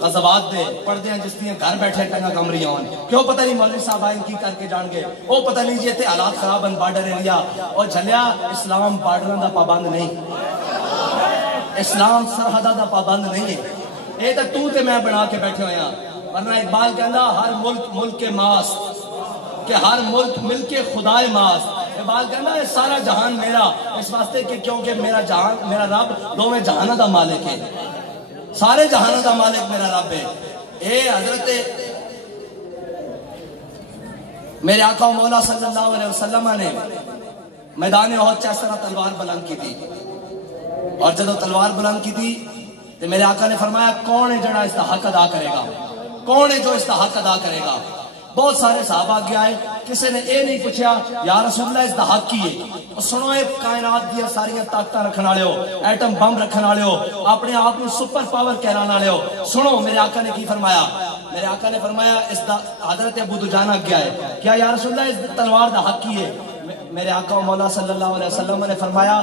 غزوات دے پڑھ دیں جس دیاں گھر بیٹھے ٹنگا کمری آن, کیوں پتہ نہیں مولوی صاحب آئین کی کر کے جان گے, او پتہ نہیں جیتے حالات خراب ان بارڈر ایریا. اور جھلیا اسلام بارڈران دا پابند نہیں, اسلام سرحدہ دا پابند نہیں ہے. اے تو تے میں بنا کے بیٹھے ہوئے ہیں. ورنہ اقبال کہندا ہر ملک ملک کے ماس, کہ ہر ملک مل کے خدائے ماس. اقبال کہندا ہے سارا جہان میرا, اس واسطے کہ کیونکہ میرا جہان میرا رب دو میں جہانہ دا مالک ہے, سارے جہانہ دا مالک میرا رب ہے. اے حضرت میرے آقا مولا صلی اللہ علیہ وسلم نے میدان احد اس طرح تلوار بلند کی تھی, اور جب تلوار بلند کی تھی تو میرے آقا نے فرمایا کون ہے جڑا اس کا حق ادا کرے گا, کون ہے جو اس کا حق ادا کرے گا. بہت سارے صحابہ آگے آئے, کسی نے اے نہیں پوچھا یا رسول اللہ اس کا حق کی ہے. اور سنو اے کائنات دیا ساریاں طاقتاں رکھن والے ہو, ایٹم بم رکھن والے ہو, اپنے آپ کو سپر پاور کہلانے والے ہو, سنو میرے آقا نے کی فرمایا. میرے آقا نے فرمایا اس دا حضرت ابو دجانہ آگے آئے, کیا یا رسول اللہ اس تلوار دا حق کی ہے. میرے آقا مولا صلی اللہ علیہ وسلم نے فرمایا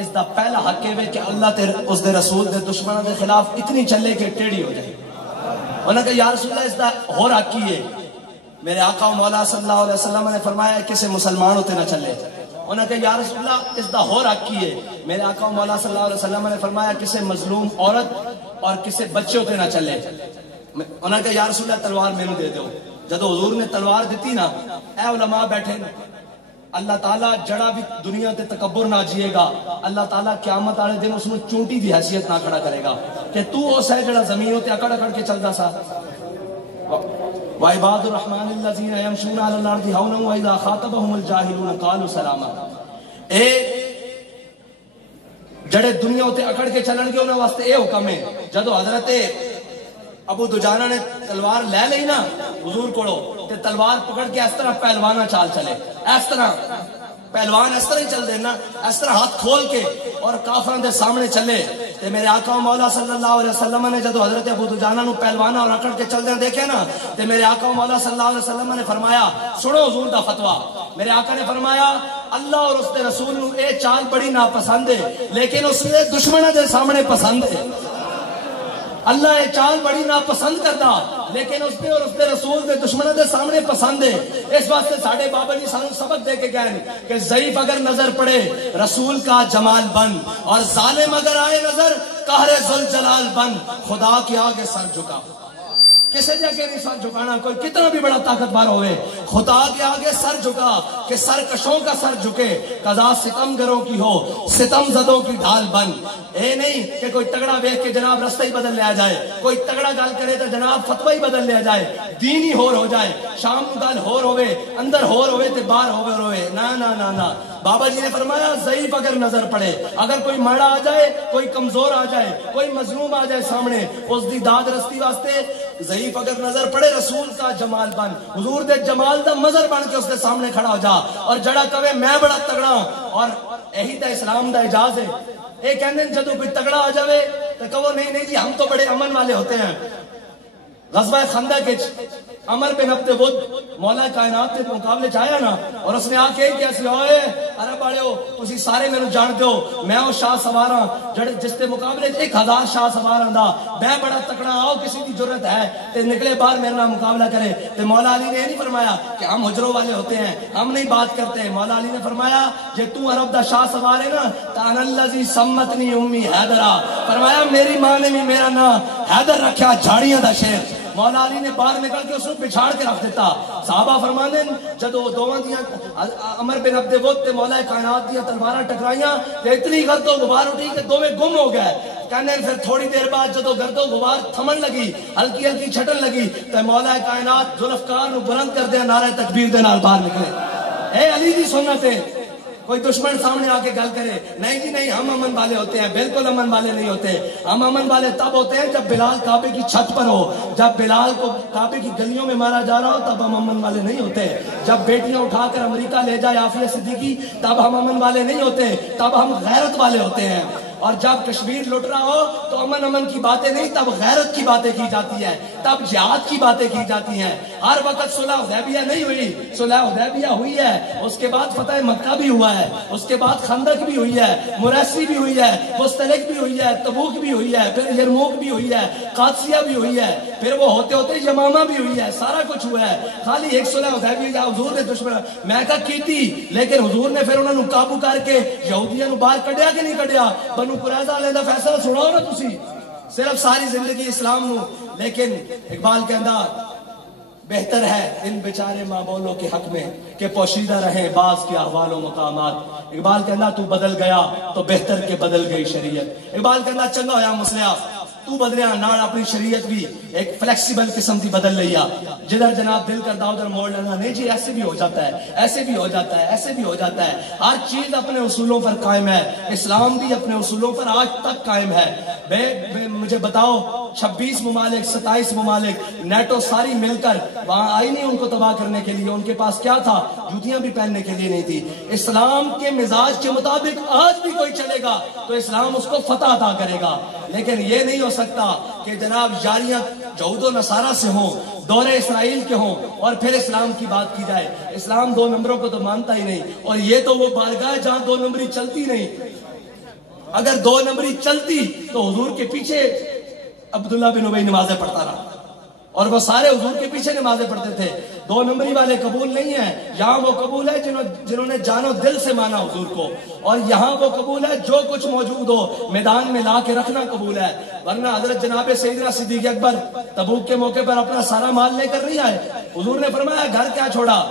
اس دا پہلا حق ہے کہ اللہ تے اس دے رسول دے دشمنوں دے خلاف اتنی چلے کہ ٹیڑھی ہو جائے. انہوں نے کہا یا رسول اللہ اس دا اور حق کی ہے. میرے آقا مولا صلی اللہ علیہ وسلم نے فرمایا کسی مسلمان ہوتے نہ چلے. انہوں نے کہا یا رسول اللہ اس دا اور حق کی ہے. میرے آقا مولا صلی اللہ علیہ وسلم نے فرمایا کسی مظلوم عورت اور کسی بچے ہوتے نہ چلے. انہوں نے کہا یا رسول اللہ تلوار میں دے دو. جب حضور نے تلوار دیتی نا, اے علماء بیٹھے, اللہ تعالیٰ جڑا بھی دنیا تے تکبر نہ جیے گا, اللہ تعالیٰ قیامت آنے دن اس میں چونٹی دی حیثیت نہ کھڑا کرے گا کہ تو اس ہے جڑا زمینوں تے اکڑ اکڑ کے چلدا سا. وعباد الرحمن الذین یمشون علی الارض ہونا واذا خاطبهم الجاہلون قالوا سلاما. اے جڑے دنیا تے اکڑ کے چلن گے انہاں واسطے اے حکم ہے. جدو حضرت ابو دجانہ نے تلوار لے لئی نا حضور کوڑو, تے تلوار پکڑ کے اس طرح پہلوانا چال چلے, اس طرح پہلوان اس طرح ہی چل دینا, اس طرح ہاتھ کھول کے اور کافران دے سامنے چلے. تے میرے آقا مولا صلی اللہ علیہ وسلم نے جدو حضرت ابو دجانہ نو پہلوانا اور اکڑ کے چل دینا دیکھے نا, تے میرے آقا مولا صلی اللہ علیہ وسلم نے فرمایا سنو حضور دا فتویٰ. میرے آقا نے فرمایا اللہ اور اس دے رسول نو اے چال بڑی ناپسند ہے لیکن اس دے دشمنوں دے سامنے پسند ہے. اللہ یہ چال بڑی ناپسند کرتا لیکن اس دے اور اس دے رسول دے دشمنوں دے سامنے پسند ہے. اس واسطے ساڑھے بابا جی سانو سبق دے کے گئے کہ ضعیف اگر نظر پڑے رسول کا جمال بن, اور ظالم اگر آئے نظر قہر ذوالجلال بن. خدا کے آگے سر جھکا, کسی جگہ نہیں سر جھکانا, کوئی کتنا بھی بڑا طاقتور ہوئے, خدا کے آگے سر جھکا کہ سرکشوں کا سر جھکے. قضا ستم گروں کی ہو ستم زدوں کی ڈھال بن. اے نہیں کہ کوئی تگڑا بیٹھ کے جناب رستہ ہی بدل لیا جائے, کوئی تگڑا گال کرے تو جناب فتوہ ہی بدل لیا جائے, دین ہی ہور ہو جائے, شام گال ہور ہوئے اندر ہور ہوئے تے باہر ہوئے. نا نا نا نا, بابا جی نے فرمایا ضعیف اگر نظر پڑے, اگر کوئی ماڑا آ جائے, کوئی کمزور آ جائے, کوئی مظلوم آ جائے سامنے, اس دی داد رستی واسطے ضعیف اگر نظر پڑے رسول کا جمال بن, حضور دے جمال دا مظہر بن کے اس دے سامنے کھڑا ہو جا. اور جڑا کہے میں بڑا تگڑا ہوں, اور یہی تا اسلام دا اجاز ہے. ایک کہنے جدو کوئی تگڑا آ جاوے تو کہو نہیں نہیں جی ہم تو بڑے امن والے ہوتے ہیں. غزوہ خندق عمر بن عبد ود مولا کائنات کے مقابلے چاہیا نا اور اس نے آ کے کیا سی اوئے عرب والے ہو تسی سارے مینوں جانتے ہو میں او شاہ سواراں جس کے مقابلے 1000 شاہ سواراں دا میں بڑا تکڑا آؤ کسی کی ضرورت ہے تے نکلے باہر میرے نام مقابلہ کرے تے مولا علی نے نہیں فرمایا کہ ہم حجروں والے ہوتے ہیں ہم نہیں بات کرتے مولا علی نے فرمایا جے تو عرب دا شاہ سوار ہے نا تان الذی سمتنی امی حیدرا فرمایا میری ماں نے بھی میرا نام حیدر رکھا جھاڑیاں دا شہر مولا علی نے باہر نکل کے اس کو بچھاڑ کے رکھ دیتا صحابہ فرمانے جدو دوواں دیاں عمر بن عبد ود تے مولا کائنات دیاں تلواراں ٹکرائیاں تے اتنی گرد و غبار اٹھی کہ دوویں گم ہو گئے کہنے پھر تھوڑی دیر بعد جدو گرد و غبار تھمن لگی ہلکی ہلکی چھٹن لگی تے مولا کائنات ذوالفقار نو بلند کر دیا نعرہ تکبیر دے نال باہر نکلے اے علی دی سنت ہے کوئی دشمن سامنے آ کے گل کرے نہیں جی نہیں ہم امن والے ہوتے ہیں بالکل امن والے نہیں ہوتے ہم امن والے تب ہوتے ہیں جب بلال کعبے کی چھت پر ہو جب بلال کو کعبے کی گلیوں میں مارا جا رہا ہو تب ہم امن والے نہیں ہوتے جب بیٹیاں اٹھا کر امریکہ لے جائے عافیہ صدیقی تب ہم امن والے نہیں ہوتے تب ہم غیرت والے ہوتے ہیں اور جب کشمیر لٹ رہا ہو تو امن کی باتیں نہیں تب غیرت کی باتیں کی جاتی ہیں تب جہاد کی باتیں کی جاتی ہیں ہر وقت صلح حدیبیہ نہیں ہوئی صلح حدیبیہ ہوئی ہے اس کے بعد فتح مکہ بھی ہوا ہے اس کے بعد خندق بھی ہوئی ہے مریسی بھی ہوئی ہے مستلق بھی ہوئی ہے تبوک بھی ہوئی ہے پھر یرموک بھی ہوئی ہے قادسیہ بھی ہوئی ہے پھر وہ ہوتے ہوتے یمامہ بھی ہوئی ہے سارا کچھ ہوا ہے خالی ایک صلح حدیبیہ جہاں حضور نے دشمن میں کہا کی تھی لیکن حضور نے پھر انہوں نے قابو کر کے یہودیاں نو باہر کڈیا کہ نہیں کڈیا بنو قریظہ والے دا فیصلہ سناؤ نا تسی صرف ساری زندگی اسلام نو لیکن اقبال کہندا بہتر ہے ان بیچارے ماں بولوں کے حق میں کہ پوشیدہ رہیں بعض کے احوال و مقامات اقبال کہندا تو بدل گیا تو بہتر کے بدل گئی شریعت اقبال کہندا چنگا ہویا مسلیا تو بدلیا نال اپنی شریعت بھی ایک فلیکسیبل قسم کی بدل لیا جدھر جناب دل کردا ادھر موڑ لینا نہیں جی ایسے بھی ہو جاتا ہے ایسے بھی ہو جاتا ہے ایسے بھی ہو جاتا ہے ہر چیز اپنے اصولوں پر قائم ہے اسلام بھی اپنے اصولوں پر آج تک قائم ہے مجھے بتاؤ 26 ممالک 27 ممالک نیٹو ساری مل کر وہاں آئی نہیں ان کو تباہ کرنے کے لیے ان کے پاس کیا تھا جوتیاں بھی پہننے کے لیے نہیں تھی اسلام کے مزاج کے مطابق آج بھی کوئی چلے گا تو اسلام اس کو فتح عطا کرے گا لیکن یہ نہیں ہو سکتا کہ جناب جاریاں یہود و نصارہ سے ہوں دور اسرائیل کے ہوں اور پھر اسلام کی بات کی جائے اسلام 2 نمبروں کو تو مانتا ہی نہیں اور یہ تو وہ بارگاہ جہاں 2 نمبری چلتی نہیں اگر 2 نمبری چلتی تو حضور کے پیچھے عبداللہ بن ابی نمازیں پڑھتا رہا اور وہ سارے حضور کے پیچھے نمازیں پڑھتے تھے 2 نمبری والے قبول نہیں ہیں یہاں وہ قبول ہے جنہوں نے جان و دل سے مانا حضور کو اور یہاں وہ قبول ہے جو کچھ موجود ہو میدان میں لا کے رکھنا قبول ہے ورنہ حضرت جناب سیدنا صدیق اکبر تبوک کے موقع پر اپنا سارا مال لے کر نہیں آئے حضور نے فرمایا گھر کیا چھوڑا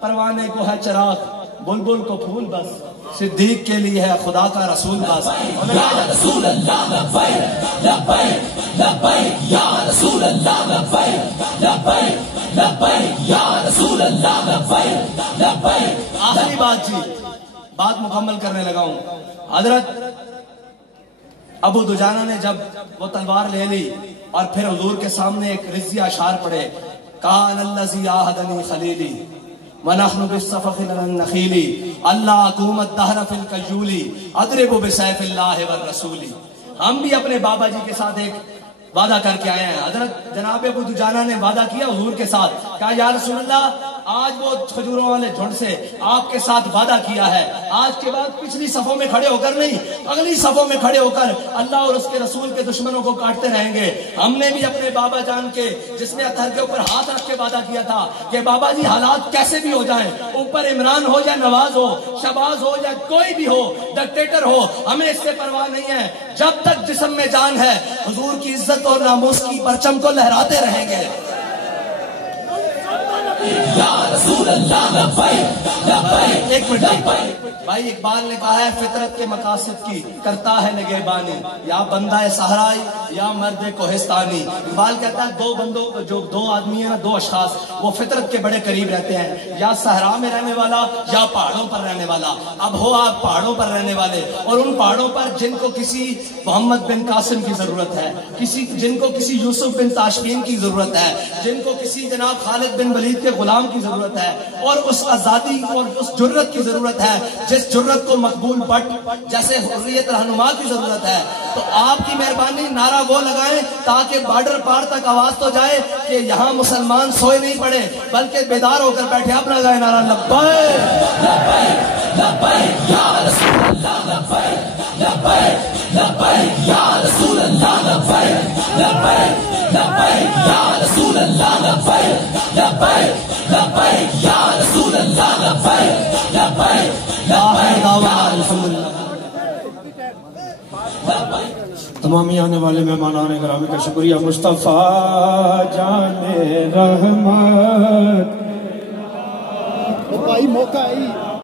پروانے کو ہے چراغ بلبل کو پھول بس صدیق کے لیے ہے خدا کا رسول بس یا رسول اللہ لبیک لبیک لبیک یا رسول اللہ لبیک لبیک لبیک یا رسول اللہ لبیک لبیک آخری بات جی بات مکمل کرنے لگا ہوں حضرت ابو دجانہ نے جب وہ تلوار لے لی اور پھر حضور کے سامنے ایک رضی اشعار پڑھے کان الذی عاہدنی خلیلی ونحن بالصفخ النخیلی اللہ حکومت دہر فی الکجولی اضرب بسیف اللہ والرسول ہم بھی اپنے بابا جی کے ساتھ ایک وعدہ کر کے آئے ہیں حضرت جناب ابو دجانہ نے وعدہ کیا حضور کے ساتھ کہا یا رسول اللہ آج وہ کھجوروں والے جھنڈ سے آپ کے ساتھ وعدہ کیا ہے آج کے بعد پچھلی صفوں میں کھڑے ہو کر نہیں اگلی صفوں میں کھڑے ہو کر اللہ اور اس کے رسول کے دشمنوں کو کاٹتے رہیں گے ہم نے بھی اپنے بابا جان کے جس نے اتھر کے اوپر ہاتھ رکھ کے وعدہ کیا تھا کہ بابا جی حالات کیسے بھی ہو جائیں اوپر عمران ہو یا نواز ہو شہباز ہو یا کوئی بھی ہو ڈکٹیٹر ہو ہمیں اس سے پرواہ نہیں ہے جب تک جسم میں جان ہے حضور کی عزت اور ناموس کی پرچم کو لہراتے رہیں گے یا رسول اللہ لبیک لبیک ایک منٹ بھائی اقبال نے کہا ہے فطرت کے مقاصد کی کرتا ہے نگہبانی یا بندہ صحرائی یا مرد کوہستانی اقبال کہتا ہے 2 بندوں جو 2 آدمی ہیں 2 اشخاص وہ فطرت کے بڑے قریب رہتے ہیں یا صحرا میں رہنے والا یا پہاڑوں پر رہنے والا اب ہو آپ پہاڑوں پر رہنے والے اور ان پہاڑوں پر جن کو کسی محمد بن قاسم کی ضرورت ہے جن کو کسی یوسف بن تاشفین کی ضرورت ہے جن کو کسی جناب خالد بن ولید کے غلام کی ضرورت ہے اور اس آزادی اور اس جرت کی ضرورت ہے جس جرت کو مقبول بٹ جیسے حریت رہنما کی ضرورت ہے تو آپ کی مہربانی نعرہ وہ لگائیں تاکہ بارڈر پار تک آواز تو جائے کہ یہاں مسلمان سوئے نہیں پڑے بلکہ بیدار ہو کر بیٹھے. اپنا گائے نعرہ لبیک لبیک لبیک یا رسول اللہ لبیک لبیک لبیک یا رسول اللہ لبیک لبیک لبیک یا رسول اللہ لبیک لبیک لبیک یا رسول اللہ لبیک لبیک لبیک. تمام آنے والے مہمانان گرامی کا شکریہ. مصطفیٰ جان رحمت بھائی موقع ہے